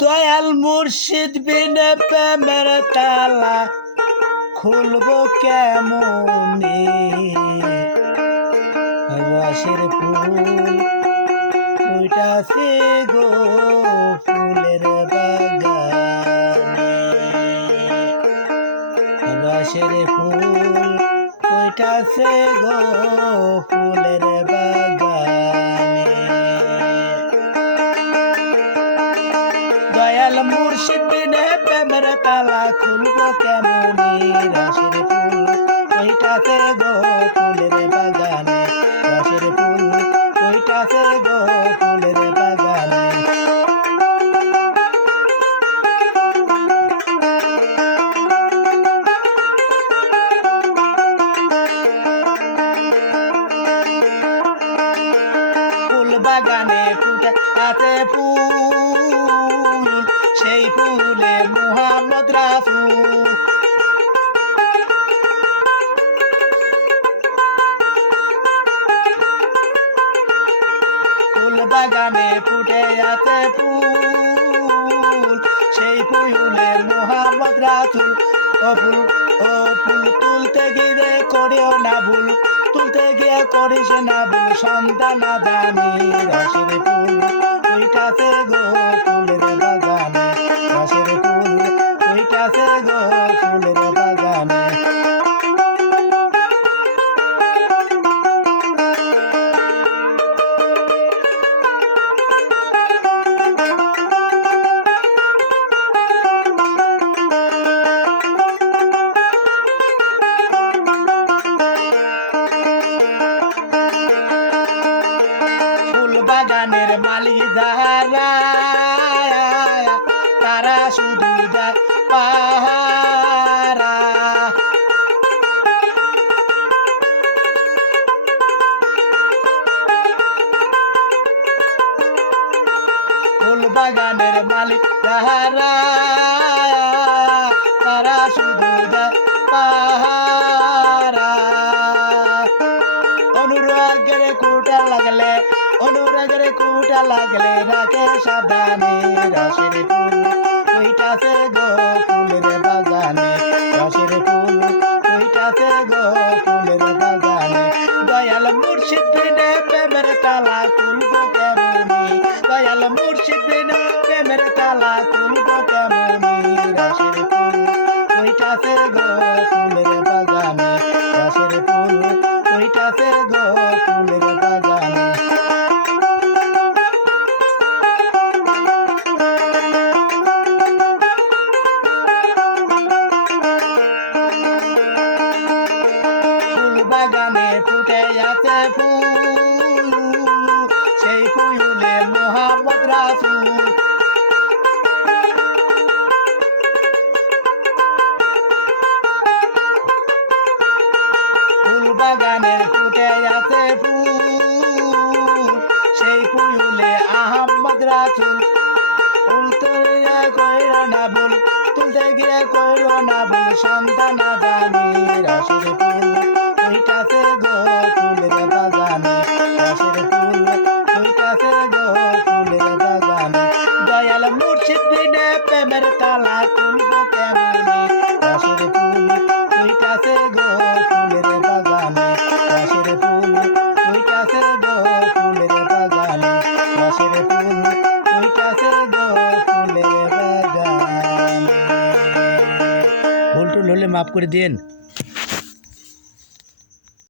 দয়াল মুর্শিদ বিনে প্রেমের তালা খুলবো কেমনে, রসের ফুল উইটাছে গো ফুলের বাগানে, রসের ফুল উইটাছে গো ফুলের বাগানে। দয়াল মুর্শিদ বিনে প্রেমের তালা খুলবো কেমনে, রসের ফুল ওইটাছে গো ফুলের বাগানে, রসের ফুল ওইটাছে গো ফুলের বাগানে। ফুল বাগানে ফুটে আছে ফুল, সেই ফুলে মুহাম্মদ রাসূল। ফুল বাগানে ফুটে আছে ফুল, সেই ফুলে মুহাম্মদ রাসূল। ও ফুল তুলতে গিয়ে করিও না ভুল, তুলতে গিয়ে করিস না ভুল, সন্তান দানি রসের ফুল ওইটাছে গো ফুলের বাগানে, রসের ফুল ওইটাছে গো ফুলের বাগানে। বাগানের মালিক যারা তারা শুধু যায় পাহারা, ফুল বাগানের মালিক যারা তারা শুধু যায় পাহারা। অনুরাগের কুটা লাগলে, অনুরাগের কুটা লাগলে রাখে সাবধানে, রসের ফুল ওইটাছে গো ফুলের বাগানে, রসের ফুল ওইটাছে গো ফুলের বাগানে। দয়াল মুর্শিদ বিনে প্রেমের তালা খুলবো কেমনে, দয়াল মুর্শিদ বিনে প্রেমের তালা খুলবো কেমনে, রসের ফুল ওইটাছে গো ফুলের বাগানে, রসের ফুল ওইটাছে গো ফুলের বাগানে। বাগানে ফুটে আছে ফুল, সেই ফুলে মুহাম্মদ রাসূল। ফুল বাগানে ফুটে আছে ফুল, সেই ফুলে আহমদ রাসূল। তুলতে গিয়ে কইর না ভুল, তুলতে গিয়ে কইর না ভুল, সন্তান দানি রসের ফুল ওইটাছে গো ফুলের বাগানে, রসের ফুল ওইটাছে গো ফুলের বাগানে। দয়াল মুর্শিদ বিনে প্রেমের তালা খুলবো কেমনে, রসের ফুল ওইটাছে গো ফুলের বাগানে, রসের ফুল ওইটাছে গো ফুলের বাগানে, রসের ফুল ওইটাছে গো ফুলের বাগানে। ভুল টুল হলে মাফ করে দিন।